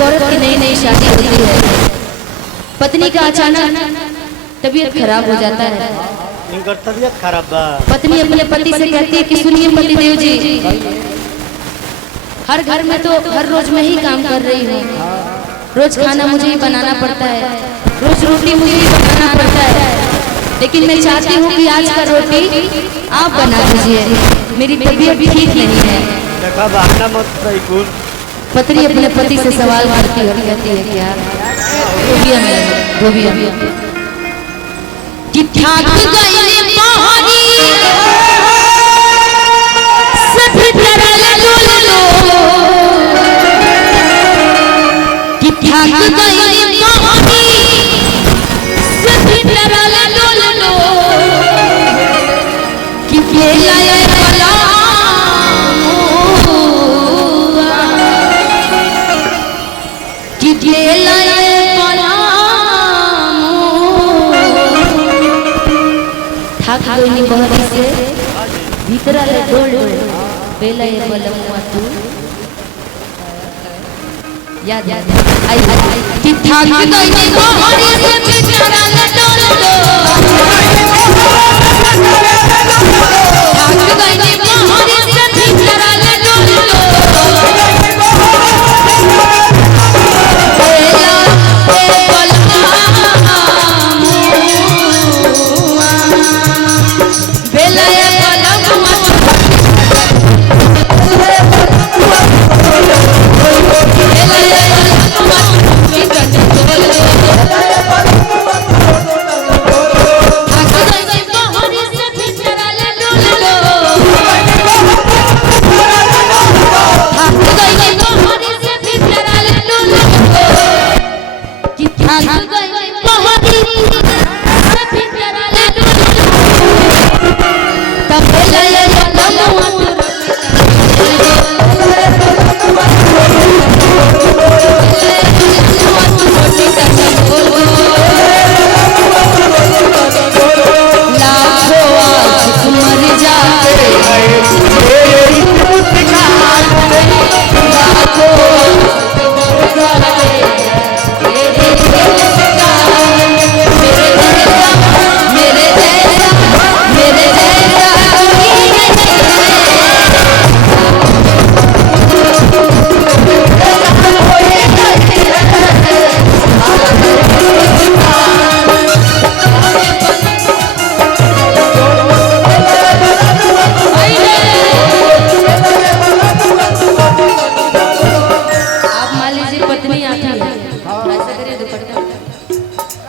एक औरत की नई नई शादी होती है, पत्नी का अचानक तबीयत खराब हो जाता है। इनकर तबीयत खराब बा। पत्नी अपने पति से कहती है कि सुनिए पतिदेव जी, हर घर में तो हर रोज मैं ही काम कर रही हूँ, रोज खाना मुझे ही बनाना पड़ता है, रोज रोटी मुझे ही बनाना पड़ता है, लेकिन मैं चाहती हूँ कि आज का रोटी आप बना दीजिए, मेरी तबीयत ठीक नहीं है। देखा भागना मत सही कुल। पत्नी अपने पति से सवाल करती है, कहती है क्या गोबिया में कि ठाक गईले पहाड़ी सब तरल लो कि ठाक गईले पहाड़ी सब तरल लो कि बेलाए वाला कि बेलाए थाकनी बहरी से भीतरा ले डोल बेला ये बलमुआ तू याद आई कि थाकनी बहरी से भीतरा ले डोल थाकनी बहरी से भीतरा ले डोल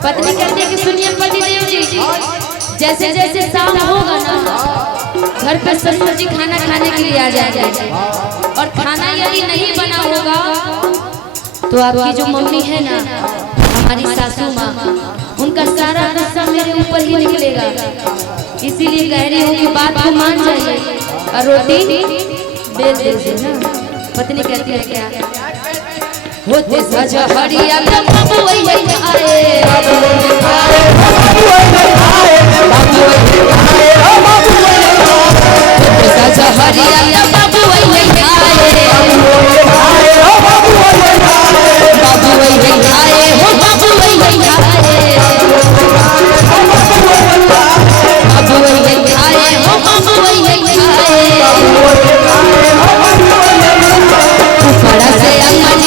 पत्नी कहती है कि सुनिए पतिदेव जी, जैसे जैसे शाम होगा ना घर पे ससुर जी खाना खाने के लिए आ जाएंगे, और खाना यदि नहीं बना होगा तो आपकी जो मम्मी है ना, हमारी सासू माँ, उनका सारा गुस्सा मेरे ऊपर ही निकलेगा। इसीलिए कह रही हूँ कि बात को मान जाइए और रोटी बेच दीजिए ना। पत्नी कहती है क्या होते सजा हरिया बाबू वही आए बाबू वही आए सजा हरिया बाबू वही आए बाबू वही आए हो बाबू वही आए बाबू वही आए हो बाबू वही आए ऊपर से अम्मा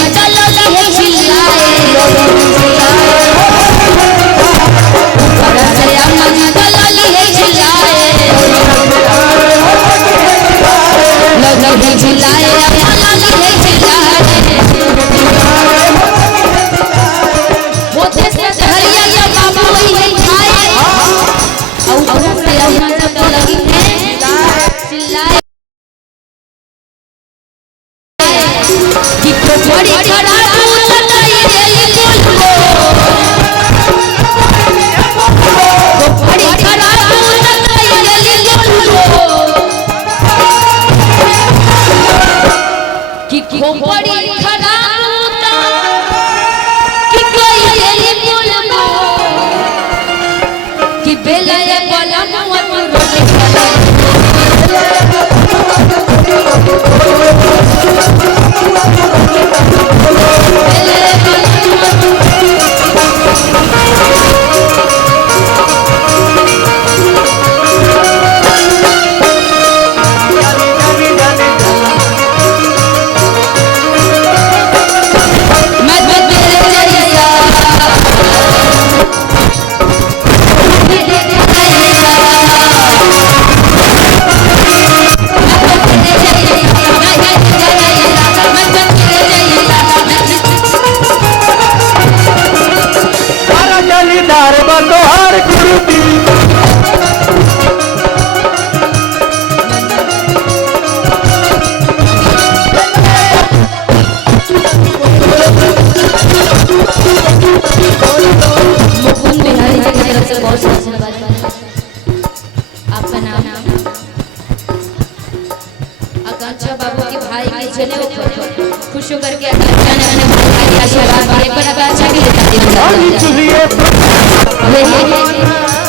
रानी चुलिए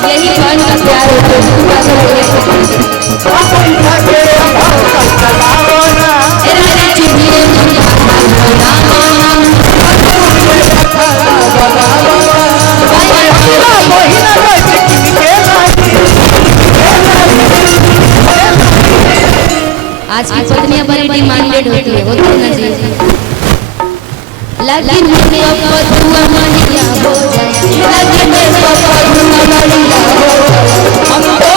यही बहन का प्यार होता आज की पत्नियां बड़ी डिमांडेड होती है, होती है ना जी। लेकिन मेरे पतुआ मनिया हो जाए, लेकिन मेरे पतुआ मनिया हो जाए, हम तो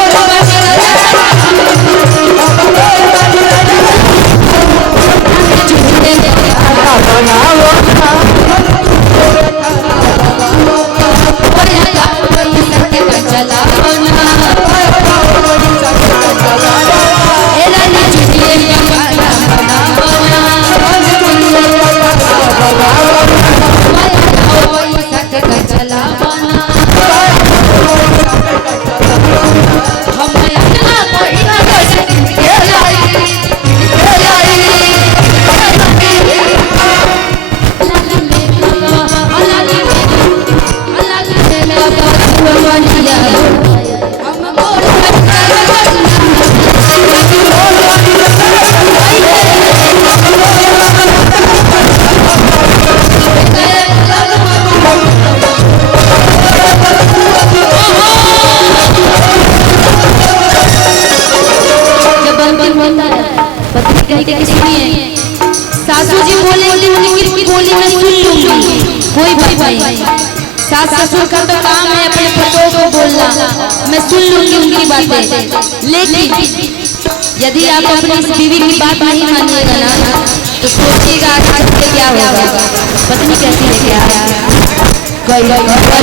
सासू जी बोलेंगे उनकी बोली मैं सुन लूंगी, कोई बात नहीं। सास ससुर का तो काम है अपने पतों को बोलना, मैं सुन लूंगी उनकी बातें। लेकिन यदि आप अपनी बीवी की बात नहीं मानिएगा ना तो सोचिएगा आगे क्या होगा। पत्नी कहती है क्या,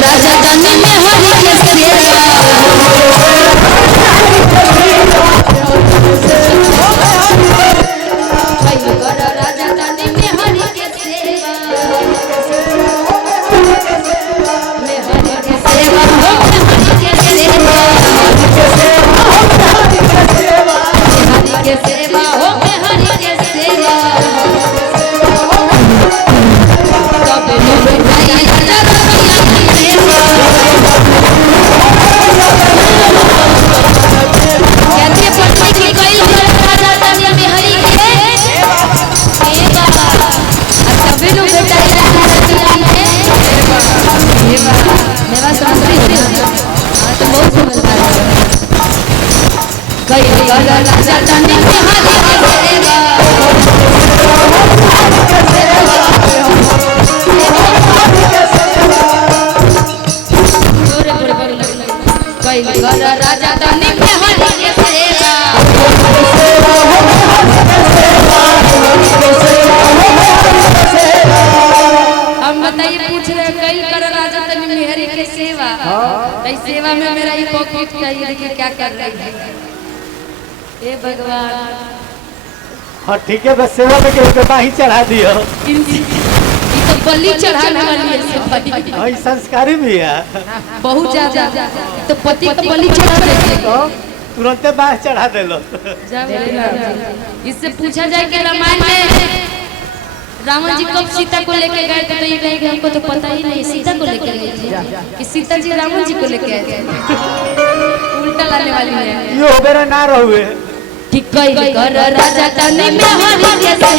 राजा जाने में हरि के सेवा, राजा जाने में हरि के सेवा, में हरि के सेवा हो, हरि के सेवा, हरि के सेवा हो, हरि के सेवा, कब लोग राजा जाने में हरि के सेवा, राजा जाने में हरि के सेवा। हम बताइए पूछ रहे कई करो राजा जाने में हरि के सेवा, कई सेवा में मेरा ही पॉकेट चाहिए, देखिए क्या कर रही है। ए भगवान, हाँ ठीक है, बस सेवा में के बाही चढ़ा दियो, तो बलि चढ़ाने वाली है। हाँ संस्कारी भी है बहुत ज्यादा, तो पति को बलि चढ़ा देते तो तुरंत बाह चढ़ा दे लो। इससे पूछा जाए कि रामायण में रावण जी कब सीता को लेके गए थे, तो ये कहेंगे हमको तो पता ही नहीं सीता को लेके गए थे कि सीता जी रावण जी को लेके आए थे। उल्टा लाने वाली है यो बेरा ना रहुए ठीक कई कर राजा जाने में हरि के सेवा,